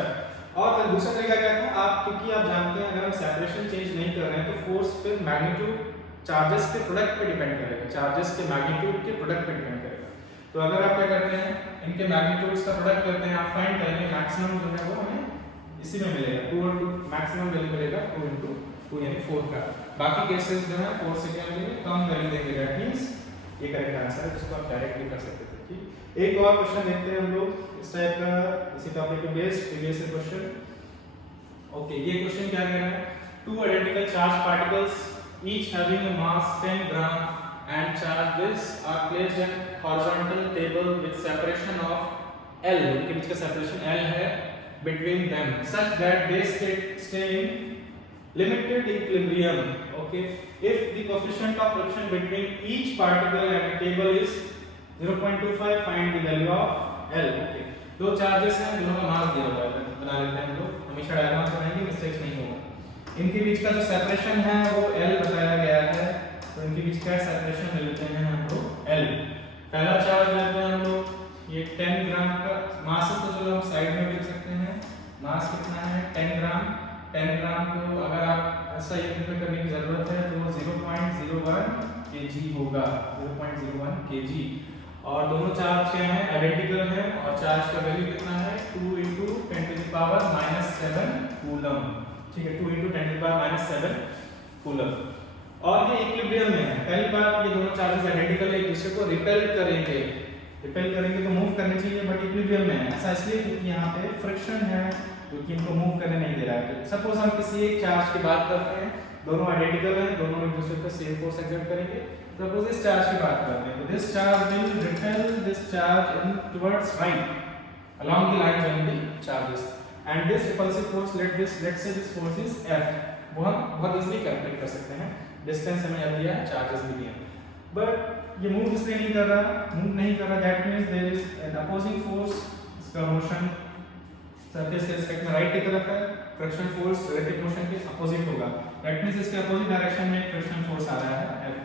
और फिर दूसरा तरीका क्या था, आप क्योंकि आप जानते हैं अगर हम सेपरेशन चेंज नहीं कर रहे हैं तो फोर्स फिर मैग्नीट्यूड चार्जेस के प्रोडक्ट पे डिपेंड करेगा, चार्जेस के मैग्नीट्यूड के प्रोडक्ट पे डिपेंड करेगा। तो अगर आप क्या करते हैं, इनके मैग्नीट्यूड्स का प्रोडक्ट करते हैं, आप फाइंड करेंगे मैक्सिमम जो है वो हमें इसी में मिलेगा, 2 into मैक्सिमम वैल्यू मिलेगा 2 into 2 यानी 4 का। बाकी केसेस जो है 4 से क्या मिलेंगे, कम वैल्यू देंगे। दैट मींस ये करेक्ट आंसर है जिसको आप डायरेक्टली कर सकते थे। ठीक, एक और क्वेश्चन देखते हैं हम लोग इस टाइप का, इसी टॉपिक पे बेस्ड प्रीवियस क्वेश्चन। ओके, ये क्वेश्चन क्या कह रहा है, two identical charge particles each having a mass 10 gram and charge this are placed in horizontal table with separation of L, उनके बीच का separation L है between them such that they stay in limited equilibrium. Okay, if the coefficient of friction between each particle at the table is 0.25, find the value of L. Okay, दो charges हैं, दोनों का मास दिया हुआ है, बना लेते हैं हम लोग, हमेशा डायग्राम बनाएंगे, मिस्टेक्स नहीं होगा। इनके बीच का जो सेपरेशन है वो L बताया गया है, तो इनके बीच का सेपरेशन ले लेते हैं हम लोग L। पहला चार्ज लेते हैं हम लोग, ये 10 ग्राम का मास है, तो चलो हम साइड में लिख सकते हैं, मास कितना है 10 ग्राम। 10 ग्राम को अगर आप ऐसा यूनिट में करने की जरूरत है तो वो 0.01 kg होगा, 0.01 kg। और दोनों चार्ज क्या है, आइडेंटिकल है, और चार्ज का वैल्यू कितना है 2 into 10 to the power -7 coulomb. ठीक है, 2 into 10 to the power -7 coulomb. और ये इक्विलिब्रियम में है। पहली बात, ये दोनों चार्जेस आइडेंटिकल एक दूसरे को रिपेल करेंगे, रिपेल करेंगे तो मूव करने चाहिए, बट इक्विलिब्रियम में है। ऐसा इसलिए क्योंकि यहाँ पे फ्रिक्शन है जो कि इनको मूव करने नहीं दे रहा है। सपोज हम किसी एक चार्ज की बात करते हैं, दोनों आइडेंटिकल हैं, दोनों एक दूसरे पर सेम फोर्स एक्सर्ट करेंगे। सपोज इस चार्ज की बात करते हैं, तो this charge will repel this charge in towards right along the line joining the charges, and this repulsive force, let's say this force is F, वो हम बहुत इजीली कैलकुलेट कर सकते हैं, डिस्टेंस हमें F दिया है, चार्जेस भी दिए हैं, बट ये मूव इसलिए नहीं कर रहा, मूव नहीं कर रहा, that means there is an opposing force, इसका मोशन सरफेस के रिस्पेक्ट में राइट की तरफ है, फ्रिक्शन फोर्स रिलेटिव मोशन के अपोजिट होगा, दैट मींस इसके अपोजिट डायरेक्शन में फ्रिक्शन फोर्स आ रहा है F,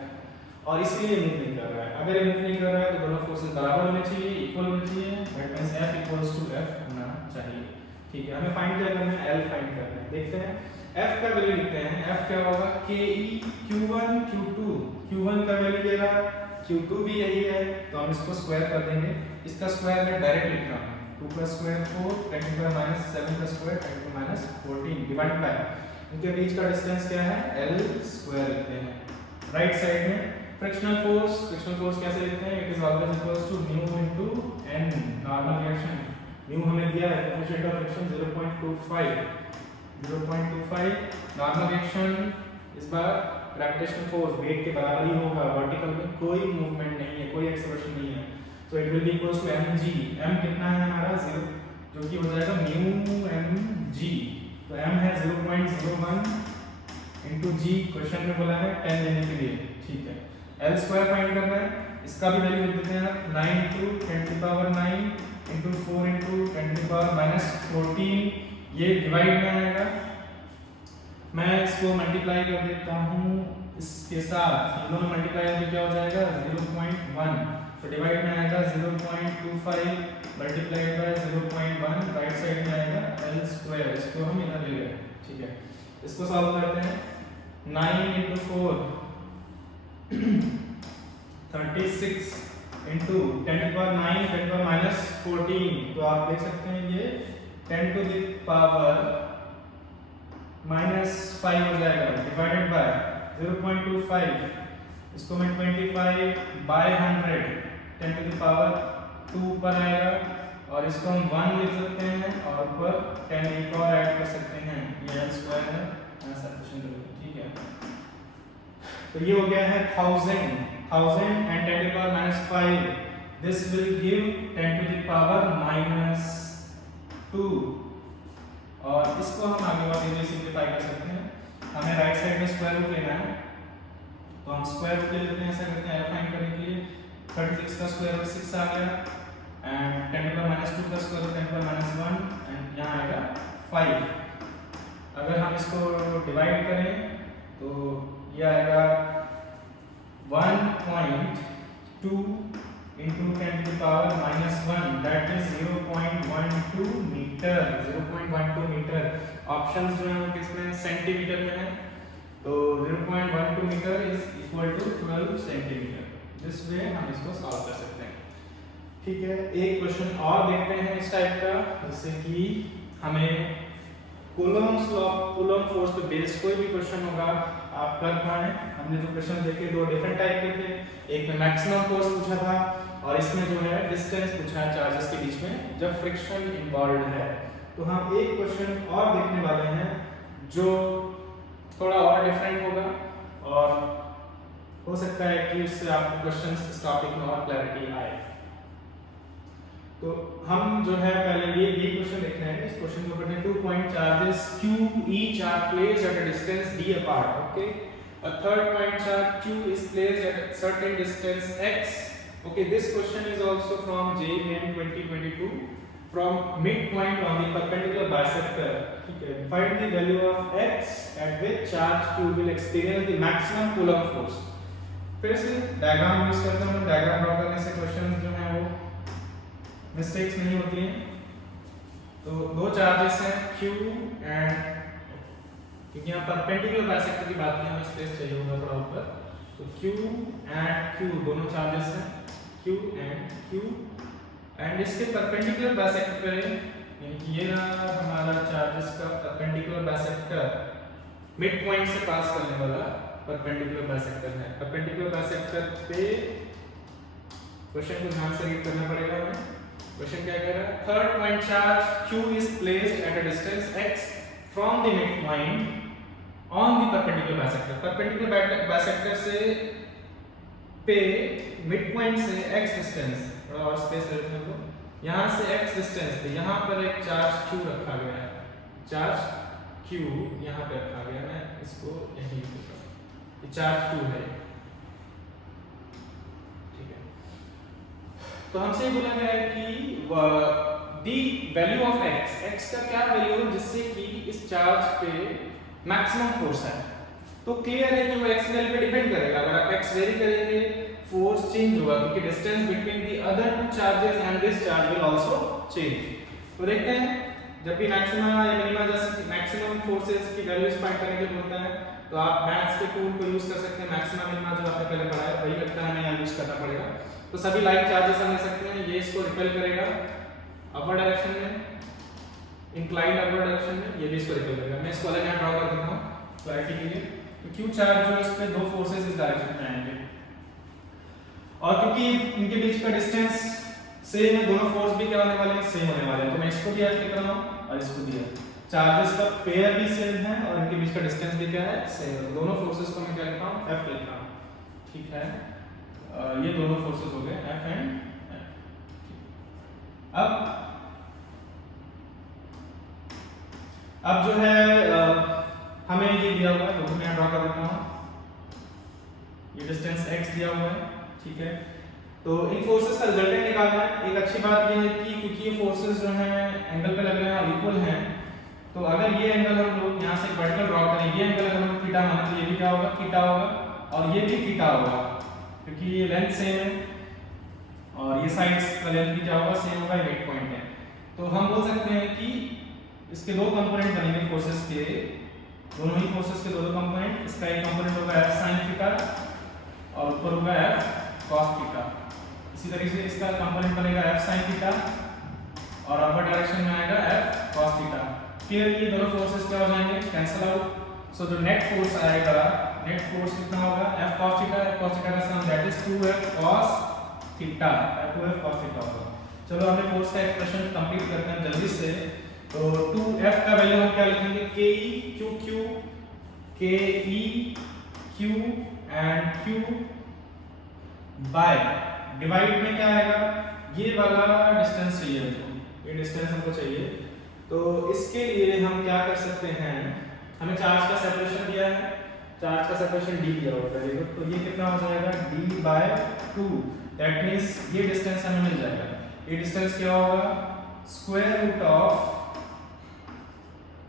और इसलिए मूव नहीं कर रहा है। अगर ये मूव नहीं कर रहा है तो दोनों फोर्सेस बराबर होने चाहिए, इक्वल होने चाहिए, that means F equals to F होना चाहिए। ठीक है, हमें फाइंड क्या करना है, L फाइंड करना है। देखते हैं F का वैल्यू लिखते हैं, F क्या होगा ke q1 q2, q1 का वैल्यू देगा, q2 भी यही है, तो हम इसको स्क्वायर कर देंगे, इसका स्क्वायर मैं डायरेक्ट लिख रहा हूं, 2 का स्क्वायर 4 10 to the power -7 का square 10 to the power -14 divide by इनके बीच का डिस्टेंस क्या है L स्क्वायर लिखते हैं। राइट साइड में फ्रिक्शनल फोर्स कैसे लिखते हैं, it is always equals to mu into n, normal reaction, mu हमें दिया है coefficient of friction 0.25, normal reaction इस बार ग्रेविटेशनल फोर्स वेट के बराबर ही होगा, वर्टिकल में कोई मूवमेंट नहीं है, कोई एक्सेलरेशन नहीं है, so it will be equals to mg, m कितना है हमारा 0, जो कि हो जाएगा म्यू mg, तो m है 0.01 इनटू g, क्वेश्चन में बोला है 10 लेने के लिए। ठीक है, एल स्क्वायर फाइंड करना है, इसका भी वैल्यू लिख देते हैं आप 9 into 10 to the power 9 into 4 into 10 to the power minus 14, ये डिवाइड में आएगा। मैं इसको मल्टीप्लाई कर देता हूँ इसके साथ, इन दोनों मल्टीप्लाई करके क्या हो जाएगा 0.1, तो डिवाइड में आएगा 0.25 मल्टीप्लाइड बाय 0.1, राइट साइड में आएगा एल स्क्वायर, इसको हम इधर ले गए, ठीक है। इसको सॉल्व करते हैं, 9 into 4 36 into 10 to the power 9 10 to the power minus 14, तो आप देख सकते हैं ये 10 to the power minus 5 हो जाएगा, डिवाइडेड बाय 0.25, इसको मैं 25 by 100 10 to the power 2 पर आएगा, और इसको हम 1 लिख सकते हैं और ऊपर 10 एक और ऐड कर सकते हैं, ये एल स्क्वायर है, सब्ट्रैक्शन करेंगे, ठीक है। तो ये हो गया है 1000 and 10 to the power minus 5, this will give 10 to the power minus 2, और इसको हम आगे बढ़ते सिंपलीफाई कर सकते हैं। हमें राइट साइड में स्क्वायर रूट लेना है, तो हम स्क्वायर रूट ले लेते हैं, ऐसा करते हैं एल फाइंड करने के लिए। 36 का स्क्वायर रूट 6 आ गया, and 10 to the power minus 2 का square root 10 to the power minus 1, and यहाँ आएगा 5। अगर हम इसको डिवाइड करें तो ये आएगा 1.2 into 10 to the power minus 1, that is 0.12 metre, 0.12 metre. Options जो हैं किसमें सेंटीमीटर में है, तो 0.12 metre is equal to 12 centimetre. This way हम इसको सॉल्व कर सकते हैं, ठीक है। एक क्वेश्चन और देखते हैं इस टाइप का, जैसे कि हमें कूलम्ब्स लॉ, कूलम्ब फोर्स पे बेस्ड कोई भी क्वेश्चन होगा आप कर पाए। हमने जो क्वेश्चन देखे दो डिफरेंट टाइप के थे, एक में मैक्सिमम फोर्स पूछा था और इसमें जो है डिस्टेंस पूछा है चार्जेस के बीच में जब फ्रिक्शन इन्वॉल्व है। तो हम एक क्वेश्चन और देखने वाले हैं जो थोड़ा और डिफरेंट होगा, और हो सकता है कि उससे आपको क्वेश्चंस इस टॉपिक में और क्लैरिटी आए। तो हम जो है पहले ये क्वेश्चन देख रहे हैं। इस क्वेश्चन को पढ़ते हैं। 2 point charges q each are placed at a distance d apart, okay? A third point charge q is placed at a certain distance x, okay? This question is also from JEE Main 2022 from midpoint on the perpendicular bisector, ठीक है। Find the value of x at which charge q will experience the maximum coulomb force। फिर से diagram use करते हैं। Diagram draw करने से question जो है वो मिस्टेक्स नहीं होती हैं। तो दो चार्जेस हैं q एंड, क्योंकि यहाँ परपेंडिकुलर बाइसेक्टर की बात की हमें स्पेस चाहिए होगा थोड़ा ऊपर, तो q एंड q दोनों चार्जेस हैं, q एंड इसके परपेंडिकुलर बाइसेक्टर पे, यानी कि ये रहा हमारा चार्जेस का परपेंडिकुलर बाइसेक्टर, मिड पॉइंट से पास करने वाला परपेंडिकुलर बाइसेक्टर है। परपेंडिकुलर बाइसेक्टर पे क्वेश्चन को ध्यान से रीड करना पड़ेगा हमें। क्वेश्चन क्या कह रहा है? Third point charge q is placed at a distance x from the midpoint on the perpendicular bisector। Perpendicular bisector से पे मिड पॉइंट से x डिस्टेंस, और स्पेस लेते हैं तो यहाँ से x डिस्टेंस पे यहाँ पर एक चार्ज q रखा गया है। चार्ज q यहाँ पे रखा गया, मैं इसको यहीं लिखूंगा, ये चार्ज q है, ठीक है। तो हमसे बोला गया है कि दी वैल्यू ऑफ x का क्या वैल्यू है जिससे कि इस चार्ज पे मैक्सिमम फोर्स है। तो क्लियर है कि वो x वैल्यू पे डिपेंड करेगा। अगर आप x वेरी करेंगे फोर्स चेंज होगा, क्योंकि distance between the other two charges and this charge will also change. तो देखते हैं जब भी मैक्सिमा या मिनिमा जैसे मैक्सिमम फोर्सेस की वैल्यूज फाइंड करने के लिए बोलता है तो आप मैथ्स के टूल को यूज कर सकते हैं। मैक्सिमा मिनिमा जो आपने पहले पढ़ा है वही लगता है हमें यहाँ यूज करना पड़ेगा। तो सभी लाइक चार्जेस हम ले सकते हैं। ये इसको रिपेल करेगा अपवर्ड डायरेक्शन में, इंक्लाइंड अपवर्ड डायरेक्शन में, ये भी इसको रिपेल करेगा। मैं इसको अलग यहाँ ड्रॉ कर देता हूँ क्लैरिटी के लिए। तो क्यू चार्ज जो इस पे दो फोर्सेस इस डायरेक्शन में आएंगे, और क्योंकि इनके बीच का डिस्टेंस सेम है, दोनों फोर्स भी क्या होने वाले हैं, सेम होने वाले हैं। तो मैं इसको भी ऐड लिख रहा हूँ और इसको भी ऐड। चार्जेस का पेयर भी सेम है और इनके बीच का डिस्टेंस भी क्या है, सेम है। दोनों फोर्सेस को मैं क्या लिखता हूँ, F लिख रहा हूँ, ठीक है। ये दोनों फोर्सेस हो गए F एंड F। अब जो है हमें ये दिया हुआ है, तो मैं ड्रॉ कर देता हूँ। ये डिस्टेंस x दिया हुआ है, ठीक है। तो इन फोर्सेस का रिजल्टेंट निकालना है। एक अच्छी बात ये है कि क्योंकि ये फोर्सेस जो हैं एंगल पे लग रहे हैं और इक्वल हैं, तो अगर ये एंगल हम लोग यहाँ से वर्टिकल ड्रॉ करें, ये एंगल अगर हम थीटा माने तो ये भी क्या होगा, थीटा होगा, और ये भी थीटा होगा, क्योंकि ये लेंथ सेम है और ये साइड्स का लेंथ भी क्या होगा, सेम होगा, मिड पॉइंट है। तो हम बोल सकते हैं कि इसके दो कंपोनेंट बनेंगे फोर्सेस के, दोनों ही फोर्सेस के दो कंपोनेंट। इसका एक कंपोनेंट होगा F sin थीटा और ऊपर होगा F cos थीटा। इसी तरीके से इसका कंपोनेंट बनेगा F sin थीटा और अपर डायरेक्शन में आएगा F cos थीटा। क्लियरली ये दोनों फोर्सेस क्या हो जाएंगे, कैंसिल आउट। सो जो नेट फोर्स आएगा, नेट फोर्स कितना होगा, F cos theta, F cos theta का sum that is 2F cos theta, 2F cos theta होगा। चलो हमें फोर्स का एक्सप्रेशन कंप्लीट करते हैं जल्दी से। तो 2F का वैल्यू हम क्या लिखेंगे, KE QQ, KE Q and Q by divide में क्या आएगा, ये वाला डिस्टेंस चाहिए हमको, ये डिस्टेंस हमको चाहिए। तो इसके लिए हम क्या कर सकते हैं, हमें चार्ज का सेपरेशन दिया है, चार्ज का सेपरेशन d दिया हुआ है, तो ये कितना हो जाएगा d बाय 2, दैट मींस ये डिस्टेंस हमें मिल जाएगा। ये डिस्टेंस क्या होगा, square root of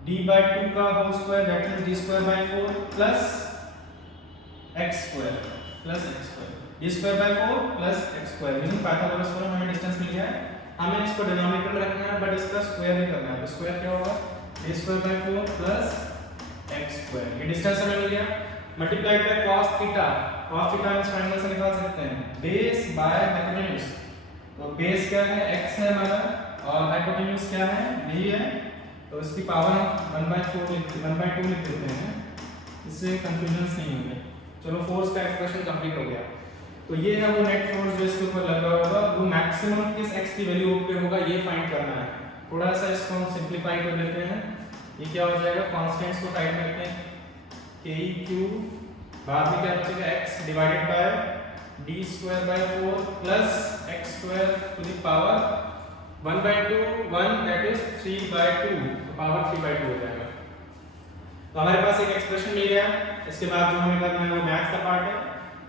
d by 2 का whole square, that means d square by 4 plus x square plus x square, d square by 4 plus x square, meaning Pythagoras theorem हमें distance मिल गया है। हमें इसको डिनोमिनेटर में रखना है बट इसका स्क्वायर भी करना है, तो स्क्वायर क्या होगा, d square by 4 plus x square, ये डिस्टेंस हमें मिल गया। Multiplied by cos theta, cos theta हम इस ट्रायंगल से निकाल सकते हैं, बेस बाय हाइपोटेन्यूज, तो बेस क्या है, x है हमारा, और हाइपोटेन्यूज क्या है, यही है, तो इसकी पावर हम 1/4 1/2 लिख देते हैं, इससे कंफ्यूजन नहीं होंगे। चलो फोर्स का एक्सप्रेशन कंप्लीट हो गया। तो ये है वो नेट फोर्स जो इसके ऊपर लगा होगा, वो मैक्सिमम किस x की वैल्यू पे होगा ये फाइंड करना है। थोड़ा सा इसको हम सिंपलीफाई कर लेते हैं, ये क्या हो जाएगा, कांस्टेंट्स को साइड में रखते हैं, KE Q, बाद में क्या बचेगा x divided by d square by 4 plus x square to the power 1/2, 1 that is 3/2, तो पावर 3/2 हो जाएगा। तो हमारे पास एक एक्सप्रेशन मिल गया। इसके बाद जो हमें करना है वो मैथ्स का पार्ट है,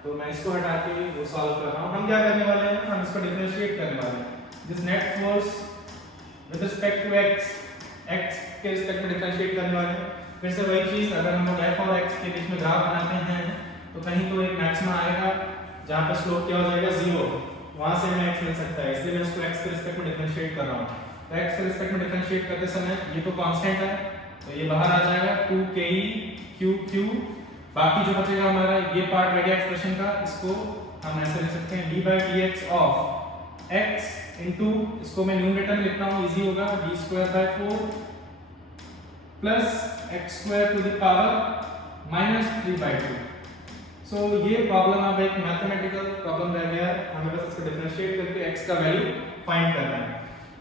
तो मैं इसको हटा के वो सॉल्व कर रहा हूँ। हम क्या करने वाले हैं, हम इसको डिफरेंशिएट करने वाले हैं। This net force with respect to x के रिस्पेक्ट में डिफरेंशिएट करने वाले हैं। फिर से वही चीज, अगर हम लोग f और x के बीच में ग्राफ बनाते हैं तो कहीं तो एक मैक्सिमा आएगा जहाँ पे स्लोप क्या हो जाएगा 0, वहां से हमें x मिल सकता है, इसलिए मैं इसको x के रिस्पेक्ट में डिफरेंशिएट कर रहा हूँ। तो x के रिस्पेक्ट में डिफरेंशिएट करते समय ये तो कांस्टेंट है, तो ये बाहर आ जाएगा 2KE QQ, बाकी जो बचेगा हमारा ये पार्ट रह गया एक्सप्रेशन का, इसको हम ऐसे लिख सकते हैं d by dx of x into, इसको मैं न्यूमरेटर में लिखता हूँ, इजी होगा, d square by 4 plus x square to the power minus 3/2। So ये प्रॉब्लम अब एक मैथमेटिकल प्रॉब्लम रह गया है, हमें बस इसको डिफरेंशिएट करके x का वैल्यू फाइंड करना है।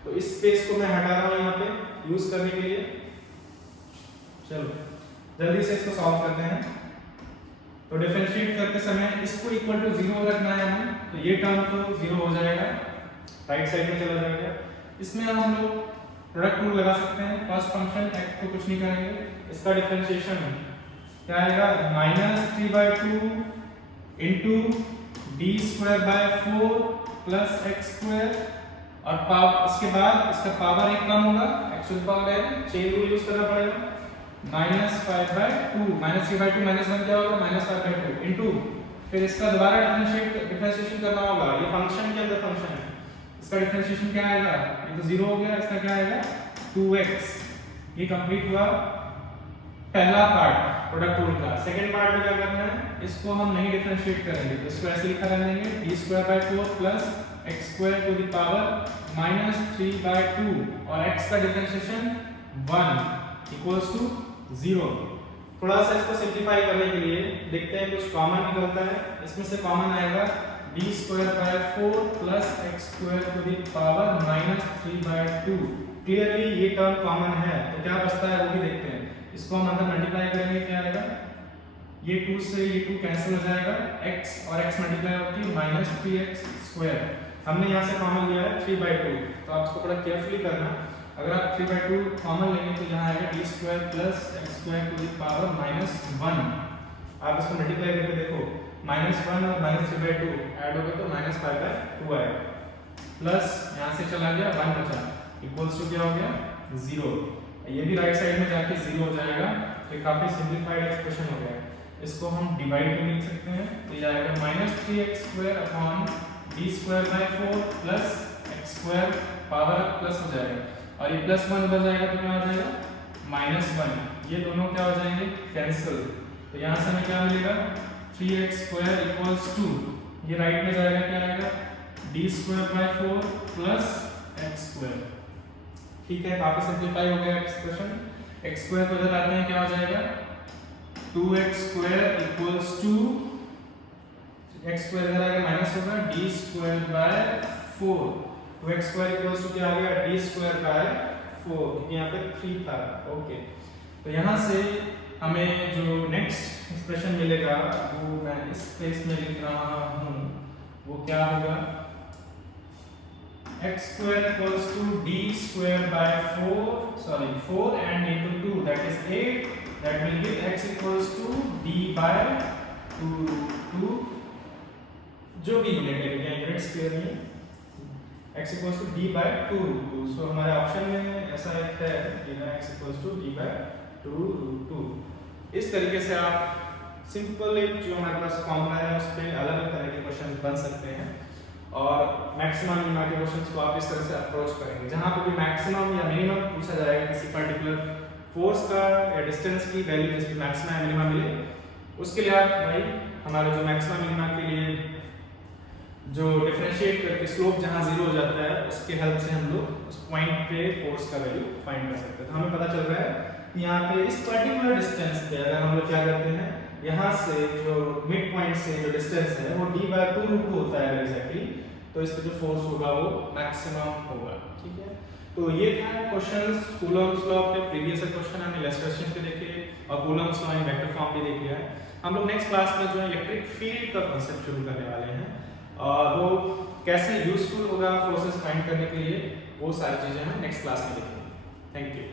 तो इस स्पेस को मैं हटा रहा हूँ यहाँ पे यूज करने के लिए। चलो जल्दी से इसको सॉल्व करते हैं। तो डिफरेंशिएट करते समय इसको इक्वल टू 0 रखना है हमें, तो ये टर्म तो 0 हो जाएगा, राइट साइड में चला जाएगा। इसमें हम लोग प्रोडक्ट रूल लगा सकते हैं। फर्स्ट फंक्शन x को कुछ नहीं करेंगे, इसका डिफरेंशिएशन क्या आएगा, -3/2 into d square by 4 plus x square, और इसके बाद इसका पावर एक कम होगा, x to the power n, chain rule use करना पड़ेगा, -5/2 -3/2 -1 क्या होगा, -5/2 इनटू, फिर इसका दोबारा डिफरेंशिएशन करना होगा, ये फंक्शन के अंदर फंक्शन है, इसका डिफरेंशिएशन क्या आएगा, ये तो 0 हो गया, इसका क्या आएगा 2x। ये कंप्लीट हुआ पहला पार्ट प्रोडक्ट रूल का। सेकंड पार्ट में क्या करना है, इसको हम नहीं डिफरेंशिएट करेंगे, तो इसको ऐसे लिखा रहने देंगे, d square by 4 plus x square to the power -3/2, और x का डिफरेंशिएशन 1 इक्वल्स टू 0। थोड़ा सा इसको सिंपलीफाई करने के लिए देखते हैं कुछ कॉमन निकलता है। इसमें से कॉमन आएगा d square by 4 plus x square to the power -3/2। Clearly ये टर्म कॉमन है, तो क्या बचता है वो भी देखते हैं। इसको हम अंदर मल्टीप्लाई करेंगे, क्या आएगा, ये 2 से ये 2 कैंसिल हो जाएगा, x और x मल्टीप्लाई होती है -3x स्क्वायर। हमने यहाँ से कॉमन लिया है 3/2, तो आप इसको थोड़ा केयरफुली करना। अगर आप 3/2 कॉमन लेंगे तो यहाँ आएगा d square plus x square to the power -1। आप इसको मल्टीप्लाई करके देखो, -1 और -3/2 ऐड होगा तो -5/2 आएगा, प्लस यहाँ से चला गया 1 बचा, इक्वल्स टू क्या हो गया 0। ये भी राइट साइड में जाके 0 हो जाएगा, तो काफी सिंपलीफाइड एक्सप्रेशन हो गया। इसको हम डिवाइड में लिख सकते हैं, तो ये आएगा -3x² upon d²/4 plus x² power plus हो जाएगा, और ये +1 उधर जाएगा तो क्या हो जाएगा -1। ये दोनों क्या हो जाएंगे कैंसिल, तो यहाँ से हमें क्या मिलेगा 3x² इक्वल्स टू, ये राइट में जाएगा क्या आएगा d²/4 प्लस x²। ठीक है, काफी सिंपलीफाई हो गया एक्सप्रेशन। x² को इधर आते हैं क्या हो जाएगा 2x² इक्वल्स टू, x² इधर आएगा माइनस होगा d²/4, 2x² इक्वल्स टू क्या आ गया d²/4, क्योंकि यहाँ पे 3 था। ओके, तो यहाँ से हमें जो नेक्स्ट एक्सप्रेशन मिलेगा वो मैं इस पेज में लिख रहा हूँ, वो क्या होगा x² equals to d²/4, sorry 4 and into 2 that is 8, that will give x equals to d/2, जो भी यूनिट है क्या यूनिट्स क्लियर नहीं, x equals to d/2, सो हमारे ऑप्शन में ऐसा एक है कि x equals to d/2। इस तरीके से आप सिंपल एक जो हमारे पास फॉर्मूला है उस पे अलग अलग तरह के क्वेश्चंस बन सकते हैं, और मैक्सिमम मिनिमम के क्वेश्चंस को आप इस तरह से अप्रोच करेंगे। जहां पर भी मैक्सिमम या मिनिमम पूछा जाएगा किसी पर्टिकुलर फोर्स का या डिस्टेंस की वैल्यू जिसकी मैक्सिमम या मिनिमम मिले, उसके लिए आप भाई हमारे जो मैक्सिमम मिनिमम के लिए जो डिफरेंशिएट करके स्लोप जहां 0 हो जाता है उसके हेल्प से हम लोग उस पॉइंट पे फोर्स का वैल्यू फाइंड कर सकते हैं। तो हमें पता चल रहा है कि यहाँ पे इस पर्टिकुलर डिस्टेंस पे अगर हम लोग क्या करते हैं, यहाँ से जो मिड पॉइंट से जो डिस्टेंस है वो d/2 होता है एग्जैक्टली, तो इस पे जो फोर्स होगा वो मैक्सिमम होगा। ठीक है, तो ये था क्वेश्चंस कूलम्स लॉ पे। प्रीवियस क्वेश्चन हमने इलस्ट्रेशन पे देखे और Coulomb's law in vector form भी देख लिया है। हम लोग नेक्स्ट क्लास में जो है इलेक्ट्रिक फील्ड का कांसेप्ट शुरू करने वाले हैं, और वो कैसे यूजफुल होगा फोर्सेस फाइंड करने के लिए, वो सारी चीजें हम नेक्स्ट क्लास में देखेंगे। Thank you.